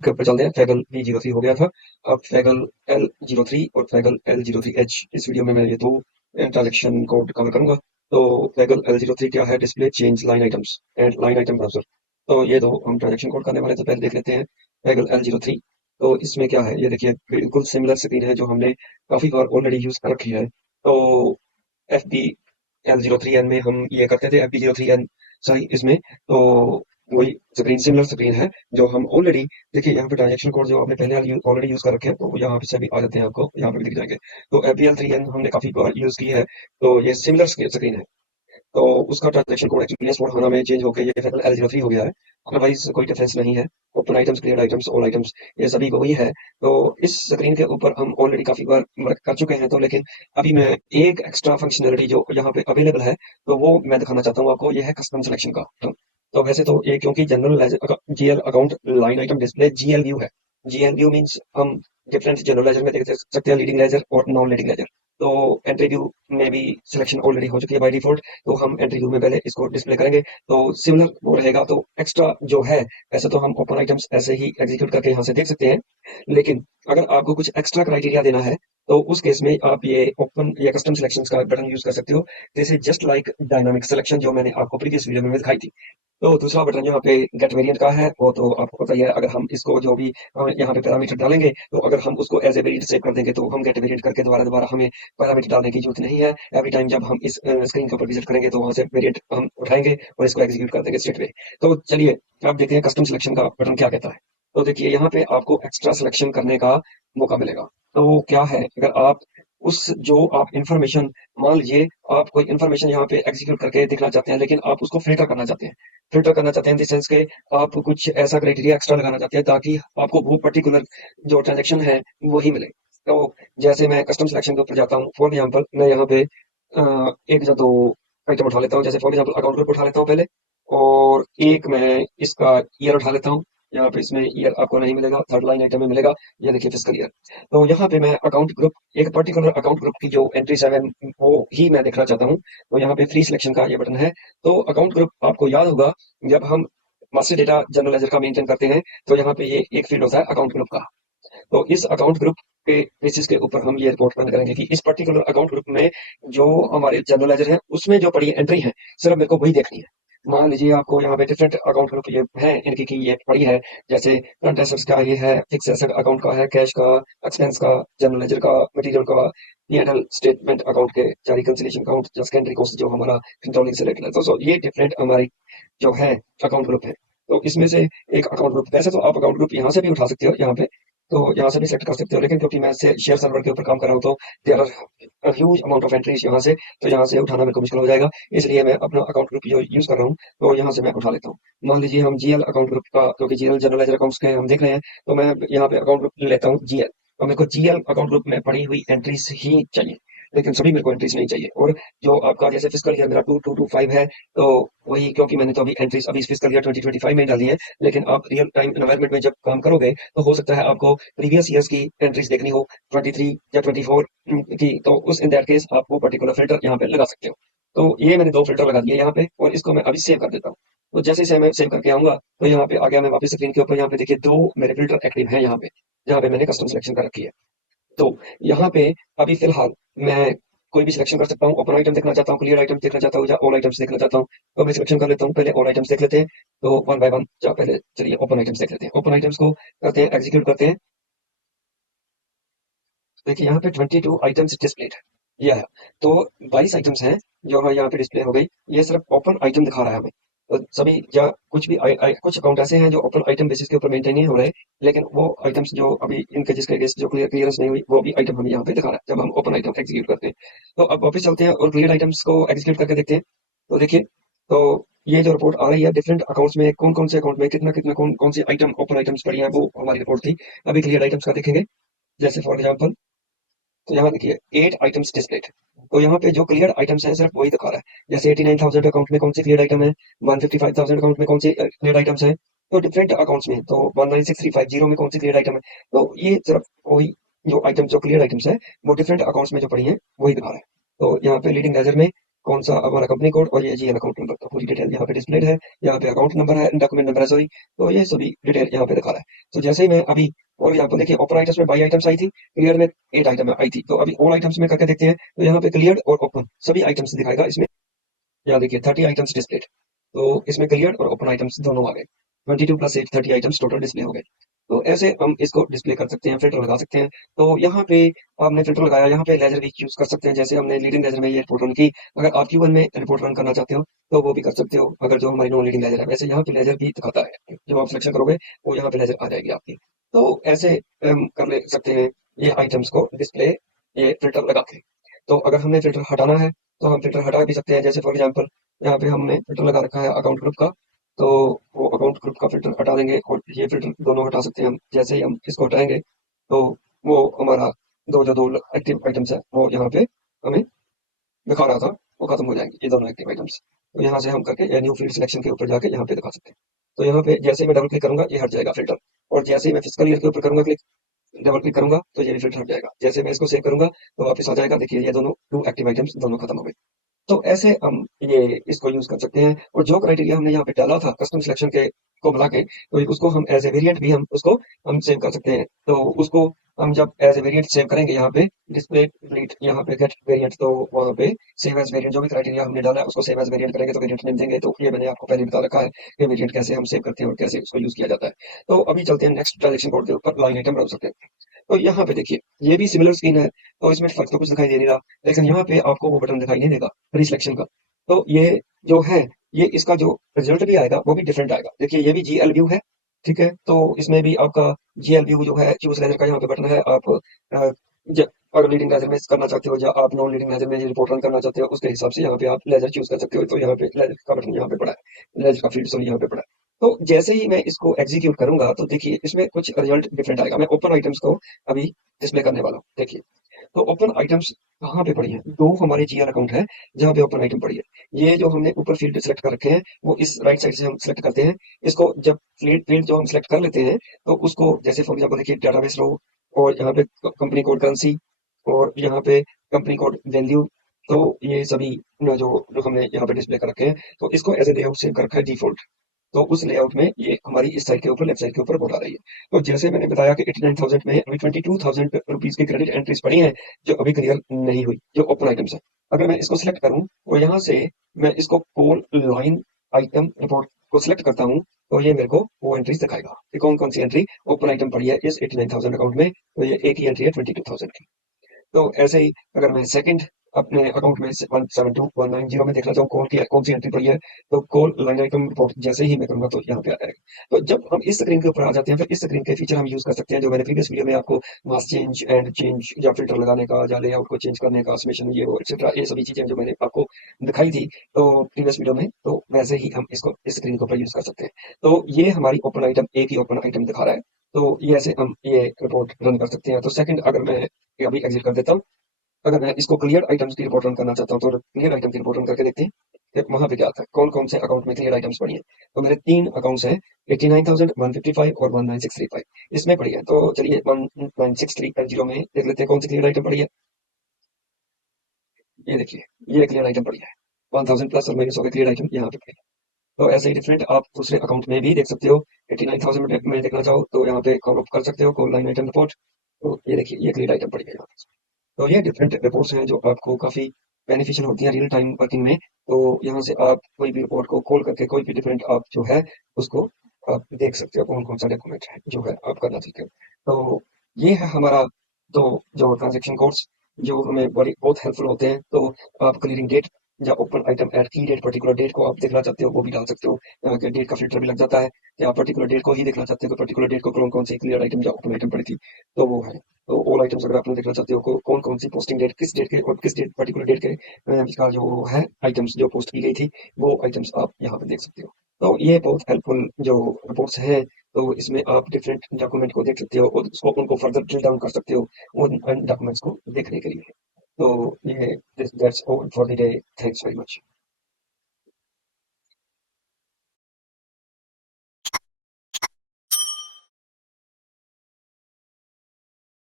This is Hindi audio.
के ऊपर चलते हैं। फैगल V03 हो गया था। अब फैगल L03 और फैगल L03H, इस वीडियो में मैं ये दो ट्रांजेक्शन कोड कवर करूंगा। तो फैगल L03 क्या है? Display change line items and line item browser. तो ये दो हम ट्रांजेक्शन कोड करने वाले, तो पहले देख लेते हैं फैगल L03। तो इसमें क्या है, ये देखिए बिल्कुल सिमिलर स्क्रीन है जो हमने काफी बार ऑलरेडी यूज कर रखी है। तो एफ बी L03N में हम ये करते थे, FB03N सॉरी इसमें। तो वही स्क्रीन, सिमिलर स्क्रीन है जो हम ऑलरेडी, देखिए यहाँ पे ट्रांजेक्शन कोड जो आपने पहले ऑलरेडी यूज कर रखे हैं, तो यहाँ पे से भी आ जाते हैं, आपको यहाँ पे भी दिख जाएंगे। तो FBL3N हमने काफी बार यूज की है। तो ये सिमिलर स्क्रीन है। तो उसका ट्रांजेक्शन कोड एक्चुअली S/4HANA में चेंज होकर ये फैगल L03 हो गया है। अदरवाइज कोई डिफरेंस नहीं है। Open items, clear items, all items, ये सभी वही है। तो इस स्क्रीन के ऊपर हम ऑलरेडी काफी बार वर्क कर चुके हैं। तो लेकिन अभी मैं एक एक्स्ट्रा फंक्शनलिटी जो यहाँ पे अवेलेबल है, तो वो मैं दिखाना चाहता हूँ आपको। ये है कस्टम सिलेक्शन का। तो वैसे तो ये क्योंकि general GL account line item display GL view है। जीएल व्यू मीन्स हम डिफरेंट जनरल लेजर में देख सकते हैं, लीडिंग लेजर और नॉन लीडिंग लेजर। तो एंट्री व्यू में भी सिलेक्शन ऑलरेडी हो चुकी है बाय डिफॉल्ट। तो हम एंट्री व्यू में पहले इसको डिस्प्ले करेंगे, तो सिमिलर वो रहेगा। तो एक्स्ट्रा जो है, ऐसे तो हम ओपन आइटम्स ऐसे ही एग्जीक्यूट करके यहाँ से देख सकते हैं। लेकिन अगर आपको कुछ एक्स्ट्रा क्राइटेरिया देना है, तो उस केस में आप ये ओपन या कस्टम सिलेक्शन का बटन यूज कर सकते हो। This is just like dynamic selection जो मैंने आपको प्रीवियस वीडियो में दिखाई थी। तो दूसरा बटन यहाँ पे गेट वेरिएंट का है, वो तो आपको पता ही है। अगर हम इसको जो भी यहाँ पे पैरामीटर डालेंगे, तो अगर हम उसको एज ए वेरिएंट सेव कर देंगे, तो हम गेट वेरिएंट करके दोबारा दोबारा हमें पैरामीटर डालने की जरूरत नहीं है। एवरी टाइम जब हम इस स्क्रीन के ऊपर विजिट करेंगे, तो वहां से वेरिएंट हम उठाएंगे और इसको एग्जीक्यूट कर देंगे स्ट्रेट वे। तो चलिए अब देखते हैं कस्टम सिलेक्शन का बटन क्या कहता है। तो देखिए यहाँ पे आपको एक्स्ट्रा सिलेक्शन करने का मौका मिलेगा। तो क्या है, अगर आप उस जो आप इंफॉर्मेशन, मान लीजिए आप कोई इंफॉर्मेशन यहाँ पे एग्जीक्यूट करके दिखना चाहते हैं, लेकिन आप उसको फिल्टर करना चाहते हैं। फिल्टर करना चाहते हैं इन द सेंस के आप कुछ ऐसा क्राइटेरिया एक्स्ट्रा लगाना चाहते हैं ताकि आपको वो पर्टिकुलर जो ट्रांजेक्शन है वही मिले। तो जैसे मैं कस्टम सिलेक्शन के ऊपर जाता हूँ, फॉर एग्जाम्पल मैं यहाँ पे एक या दो आइटम उठा लेता हूँ। जैसे फॉर एग्जाम्पल अकाउंट ग्रुप उठा लेता हूँ पहले, और एक मैं इसका ईयर उठा लेता हूँ। यहाँ पे इसमें ईयर आपको नहीं मिलेगा, थर्ड लाइन आइटम में मिलेगा। ये देखिए फिस्कल ईयर। तो यहाँ पे मैं अकाउंट ग्रुप, एक पर्टिकुलर अकाउंट ग्रुप की जो एंट्री 7 वो ही मैं देखना चाहता हूँ। तो यहाँ पे फ्री सिलेक्शन का ये बटन है। तो अकाउंट ग्रुप आपको याद होगा, जब हम मास्टर डेटा जनरल लेजर का मेंटेन करते हैं, तो यहाँ पे ये एक फील्ड होता है अकाउंट ग्रुप का। तो इस अकाउंट ग्रुप के बेसिस के ऊपर हम ये रिपोर्ट बंद करेंगे कि इस पर्टिकुलर अकाउंट ग्रुप में जो हमारे जनरल लेजर है, उसमें जो पड़ी एंट्री है, सिर्फ मेरे को वही देखनी है। मान लीजिए आपको यहाँ पे डिफरेंट अकाउंट ग्रुप ये है, इनकी की ये पड़ी है। जैसे करंट एसेट्स का ये है, फिक्स एसेट अकाउंट का है, कैश का, एक्सपेंस का, जनरल लेजर का, मटेरियल का, P&L स्टेटमेंट अकाउंट के, जारी कंसिलेशन अकाउंट, सेकेंडरी कॉस्ट जो हमारा कंट्रोलिंग से रिलेटेड है। तो ये डिफरेंट हमारी जो है अकाउंट ग्रुप है। तो इसमें से एक अकाउंट ग्रुप, वैसे तो आप अकाउंट ग्रुप यहाँ से भी उठा सकते हो, यहाँ पे तो यहाँ से भी सेलेक्ट कर सकते हो। लेकिन क्योंकि मैं से शेयर सर्वर के ऊपर काम कर रहा हूँ, तो there are huge amount of entries यहाँ से, तो यहाँ से उठाना मेरे को मुश्किल हो जाएगा। इसलिए मैं अपना अकाउंट ग्रुप जो यूज कर रहा हूँ, तो यहाँ से मैं उठा लेता हूँ। मान लीजिए हम जीएल अकाउंट ग्रुप का, क्योंकि जीएल जनरल लेजर अकाउंट्स के हम देख रहे हैं, तो मैं यहाँ पे अकाउंट ग्रुप लेता हूँ जीएल। तो मेरे को जीएल अकाउंट ग्रुप में पड़ी हुई एंट्रीज ही चाहिए, लेकिन सभी मेरे को एंट्रीज नहीं चाहिए। और जो आपका जैसे फिस्कल ईयर मेरा 2225 है, तो वही, क्योंकि मैंने तो अभी एंट्रीज अभी फिस्कल ईयर 2025 में ही डाली है। लेकिन आप रियल टाइम एनवायरनमेंट में जब काम करोगे, तो हो सकता है आपको प्रीवियस ईयर्स की एंट्रीज देखनी हो, 23 या 24 की। तो उस इन दैट केस आप वो पर्टिकुलर फिल्टर यहाँ पे लगा सकते हो। तो ये मैंने दो फिल्टर लगा दिए यहाँ पे, और इसको मैं अभी सेव कर देता हूँ। तो जैसे से मैं सेव करके आऊंगा, तो यहाँ पे आ गया मैं वापस स्क्रीन के ऊपर। यहाँ पे देखिए दो मेरे फिल्टर एक्टिव है यहाँ पे, जहाँ पे मैंने कस्टम सिलेक्शन कर रखी है। तो यहाँ पे अभी फिलहाल मैं कोई भी सिलेक्शन कर सकता हूँ। ओपन आइटम देखना चाहता हूँ, क्लियर आइटम देखना चाहता हूँ, या ऑल आइटम्स देखना चाहता हूँ, तो मैं सिलेक्शन कर लेता हूँ। पहले ऑल आइटम्स देख लेते हैं। तो वन बाय वन पहले चलिए ओपन आइटम्स देख लेते हैं। ओपन आइटम्स को करते हैं, एग्जीक्यूट करते हैं। देखिए यहाँ पे 22 आइटम्स डिस्प्लेड है, यह है। तो 22 आइटम्स हैं जो हमें यहाँ पे डिस्प्ले हो गई। ये सिर्फ ओपन आइटम दिखा रहा है हमें। तो सभी या कुछ भी कुछ अकाउंट ऐसे हैं जो ओपन आइटम बेसिस के ऊपर मेंटेन नहीं हो रहे, लेकिन वो आइटम्स जो अभी इनके जिसके केस जो क्लियरेंस नहीं हुई, वो भी आइटम हमें यहाँ पे दिखा रहा है जब हम ओपन आइटम एग्जीक्यूट करते हैं। तो अब वापस चलते हैं और क्लियर आइटम्स को एग्जीक्यूट करके देखते हैं। तो देखिए, तो ये जो रिपोर्ट आ रही है, डिफरेंट अकाउंट्स में कौन कौन से अकाउंट में कितना कितना कौन कौन सी आइटम ओपन आइटम्स पड़ी है, वो हमारी रिपोर्ट थी। अभी क्लियर आइटम्स का देखेंगे। जैसे फॉर एग्जाम्पल, तो यहाँ देखिए 8 आइटम्स डिस्प्लेड। तो यहाँ पे जो क्लियर आइटम्स हैं सिर्फ वही दिखा रहा है। जैसे 89,000 अकाउंट में कौन सी क्लियर आइटम है, 155,000 अकाउंट में कौन सी क्लियर आइटम्स है, तो डिफरेंट अकाउंट्स में। तो 196350 में कौन सी क्लियर आइटम है। तो ये सिर्फ वही जो आइटम, जो क्लियर आइटम्स है, वो डिफरेंट अकाउंट्स में जो पड़ी है वही दिखा रहा है। तो यहाँ पे लीडिंग लेजर में कौन सा हमारा कंपनी कोड और ये जीएल अकाउंट नंबर, तो पूरी डिटेल यहाँ पे डिस्प्लेड है। यहाँ पे अकाउंट नंबर है, डॉक्यूमेंट नंबर है सॉरी, तो ये सभी डिटेल यहाँ पे दिखा रहा है। तो जैसे ही मैं अभी, और यहाँ पर देखिए ओपन आइटम्स में बाई आइटम्स आई थी, क्लियर में 8 आइटम आई थी, तो अभी ऑल आइटम्स में करके देखते हैं। तो यहाँ पे क्लियर और ओपन सभी आइटम्स दिखाएगा इसमें। यहाँ देखिए 30 आइटम्स डिस्प्लेड, तो इसमें क्लियर और ओपन आइटम्स दोनों आ गए। 22 प्लस 8 30 आइटम्स टोटल डिस्प्ले हो गए। तो ऐसे हम इसको डिस्प्ले कर सकते हैं, फिल्टर लगा सकते हैं। तो यहाँ पे आपने फिल्टर लगाया, यहाँ पे लेजर भी यूज कर सकते हैं। जैसे हमने लीडिंग लेजर में ये रिपोर्ट रन की, अगर आप Q1 में रिपोर्ट रन करना चाहते हो तो वो भी कर सकते हो, अगर जो हमारी नॉन लीडिंग लेजर है। वैसे यहाँ पे लेजर भी दिखाता है, जब आप सिलेक्शन करोगे वो यहाँ पे लेजर आ जाएगी आपकी। तो ऐसे हम कर ले सकते हैं ये आइटम्स को डिस्प्ले, ये फिल्टर लगा के। तो अगर हमने फिल्टर हटाना है तो हम फिल्टर हटा भी सकते हैं। जैसे फॉर एग्जाम्पल यहाँ पे हमने फिल्टर लगा रखा है अकाउंट ग्रुप का, तो वो अकाउंट ग्रुप का फिल्टर हटा देंगे और ये फिल्टर दोनों हटा सकते हैं हम। जैसे ही हम इसको हटाएंगे तो वो हमारा दो एक्टिव आइटम्स है वो यहाँ पे हमें दिखा रहा था, वो खत्म हो जाएंगे ये दोनों एक्टिव आइटम्स। तो यहाँ से हम करके न्यू फील्ड सिलेक्शन के ऊपर जाके यहाँ पे दिखा सकते हैं। तो यहाँ पे जैसे ही मैं डबल क्लिक करूंगा ये हट जाएगा फिल्टर, और जैसे ही मैं फिजिकल ईयर के ऊपर करूंगा क्लिक, डबल क्लिक करूंगा तो ये भी फिल्टर हट जाएगा। जैसे मैं इसको सेव करूंगा तो वापस आ जाएगा, देखिए ये दोनों टू एक्टिव आइटम्स दोनों खत्म हो गए। तो ऐसे हम ये इसको यूज कर सकते हैं। और जो क्राइटेरिया हमने यहाँ पे डाला था कस्टम सिलेक्शन के को बुला के, तो उसको हम एज ए वेरिएंट भी हम उसको हम सेव कर सकते हैं। तो उसको हम जब एज ए वेरिएंट सेव करेंगे यहाँ पे डिस्प्ले डिलीट, यहाँ पे गेट वेरिएंट, तो वहाँ पे सेव एज वेरिएंट जो भी क्राइटेरिया हमने डाला है उसको सेव एज वेरिएंट करेंगे तो वेरिएंट नेम देंगे। तो ये मैंने आपको पहले बता रखा है कि वेरिएंट कैसे हम सेव करते हैं और कैसे उसको यूज किया जाता है। तो अभी चलते हैं नेक्स्ट ट्रांजेक्शन कोड के ऊपर, लाइन आइटम ब्राउजर के। तो यहाँ पे देखिए ये भी सिमिलर स्क्रीन है, तो इसमें फर्क तो कुछ दिखाई दे नहीं रहा, लेकिन यहाँ पे आपको वो बटन दिखाई नहीं देगा प्री सिलेक्शन का। तो ये जो है, ये इसका जो रिजल्ट भी आएगा वो भी डिफरेंट आएगा। देखिए ये भी जीएल व्यू है, ठीक है। तो इसमें भी आपका जीएल व्यू जो है, चूज लेजर का यहाँ पे बटन है। आप अगर लीडिंग लेजर में करना चाहते हो या आप नॉन लीडिंग लेजर में रिपोर्ट रन करना चाहते हो, उसके हिसाब से यहाँ पे आप लेजर चूज कर सकते हो। तो यहाँ पे लेजर का बटन यहाँ पे पड़ा है, लेजर का फील्ड सॉरी यहाँ पे पड़ा है। तो जैसे ही मैं इसको एग्जीक्यूट करूंगा तो देखिए इसमें कुछ रिजल्ट डिफरेंट आएगा। मैं ओपन आइटम्स को अभी डिस्प्ले करने वाला हूँ, देखिए। तो ओपन आइटम्स कहाँ पे पड़ी है, दो हमारे जीआर अकाउंट है जहाँ पे ओपन आइटम पड़ी है। ये जो हमने ऊपर फील्ड सेलेक्ट कर रखे हैं वो इस राइट साइड से हम सेलेक्ट करते हैं। इसको जब फील्ड जो हम सेलेक्ट कर लेते हैं तो उसको, जैसे फॉर एग्जाम्पल देखिए डेटाबेस रो, और यहाँ पे कंपनी कोड करेंसी, और यहाँ पे कंपनी कोड वैल्यू, तो ये सभी जो जो हमने यहाँ पे डिस्प्ले कर रखे हैं, तो इसको एज ए लेआउट सेव कर रखा है डिफॉल्ट। तो उस लेआउट में ये हमारी इस साइड के ऊपर लेफ्ट साइड के ऊपर बोल आ रही है। तो जैसे मैंने बताया कि 89,000 में अभी 22,000 रुपीज की क्रेडिट एंट्रीज पड़ी हैं जो अभी क्लियर नहीं हुई, जो ओपन आइटम्स है। अगर मैं इसको सिलेक्ट करूं और यहाँ से मैं इसको कॉल लाइन आइटम रिपोर्ट को सिलेक्ट करता हूं, तो ये मेरे को वो एंट्रीज दिखाएगा कि कौन कौन सी एंट्री ओपन आइटम पड़ी है इस 89,000 अकाउंट में। तो ये एक ही एंट्री है 22,000 की। तो ऐसे ही अगर मैं सेकंड अपने अकाउंट में 172190 में देखना चाहूँ कौन सी एंट्री पड़ी है, तो कॉल लाइन आइटम रिपोर्ट जैसे ही मैं करूंगा तो यहाँ पे आ जाएगा। तो जब हम इस स्क्रीन के ऊपर आ जाते हैं, फिर इस स्क्रीन के फीचर हम यूज कर सकते हैं जो मैंने प्रीवियस वीडियो में आपको मास्क चेंज एंड चेंज या फिल्टर लगाने का या लेआउट को चेंज करने का, समेशन ये वो एक्सेट्रा, ये सभी चीजें जो मैंने आपको दिखाई थी तो प्रीवियस वीडियो में, तो वैसे ही हम इसको इस स्क्रीन के ऊपर यूज कर सकते हैं। तो ये हमारी ओपन आइटम, एक ही ओपन आइटम दिखा रहा है। तो ये ऐसे हम ये रिपोर्ट रन कर सकते हैं। तो सेकंड अगर मैं अभी एग्जिट कर देता हूँ, अगर मैं इसको क्लियर आइटम्स की रिपोर्ट रन करना चाहता हूँ तो क्लियर आइटम की रिपोर्ट रन करके देखते हैं कि वहां पे क्या आता है, कौन कौन से अकाउंट में क्लियर आइटम्स पड़ी है। तो मेरे तीन अकाउंट्स हैं, 89,000, 155 और 19635 इसमें पड़ी है। तो चलिए 19630 में देख लेते हैं कौन सी क्लियर आइटम पड़ी है। ये देखिए ये क्लियर आइटम पड़ी है, 1000 प्लस और माइनस हो गए क्लियर आइटम यहाँ पे पड़ी है। तो ऐसे ही डिफरेंट आप दूसरे अकाउंट में भी देख सकते हो। 89,000 में देखना चाहो तो यहाँ पे कॉल अप कर सकते हो, कॉल लाइन आइटम रिपोर्ट। तो ये देखिए ये क्लियर आइटम पड़ी है यहाँ पे। तो ये डिफरेंट रिपोर्ट्स हैं जो आपको काफ़ी बेनिफिशियल होती हैं रियल टाइम वर्किंग में। तो यहाँ से आप कोई भी रिपोर्ट को खोल करके कोई भी डिफरेंट आप जो है उसको आप देख सकते हो कौन कौन सा डॉक्यूमेंट है जो है आप करना चाहते हो। तो ये है हमारा, तो जो ट्रांजेक्शन कोड्स जो हमें बड़ी बहुत हेल्पफुल होते हैं। तो आप क्लियरिंग डेट या ओपन आइटम एट की डेट, पर्टिकुलर डेट को आप देखना चाहते हो वो भी डाल सकते हो। यहाँ के डेट का फिल्टर भी लग जाता है कि आप पर्टिकुलर डेट को ही देखना चाहते हो कि पर्टिकुलर डेट को कौन कौन सी क्लियर आइटम या ओपन आइटम पड़ी थी, तो वो है। तो ऑल आइटम्स अगर आपने देखना चाहते हो कौन कौन सी पोस्टिंग डेट किस डेट के और किस डेट पर्टिकुलर डेट के का जो है आइटम्स जो पोस्ट की गई थी, वो आइटम्स आप यहाँ पे देख सकते हो। तो ये बहुत हेल्पफुल जो रिपोर्ट्स हैं। तो इसमें आप डिफरेंट डॉक्यूमेंट को देख सकते हो और उसको उनको फर्दर ड्रिल डाउन कर सकते हो उन डॉक्यूमेंट्स को देखने के लिए। तो ये that's all for the day, thanks very much.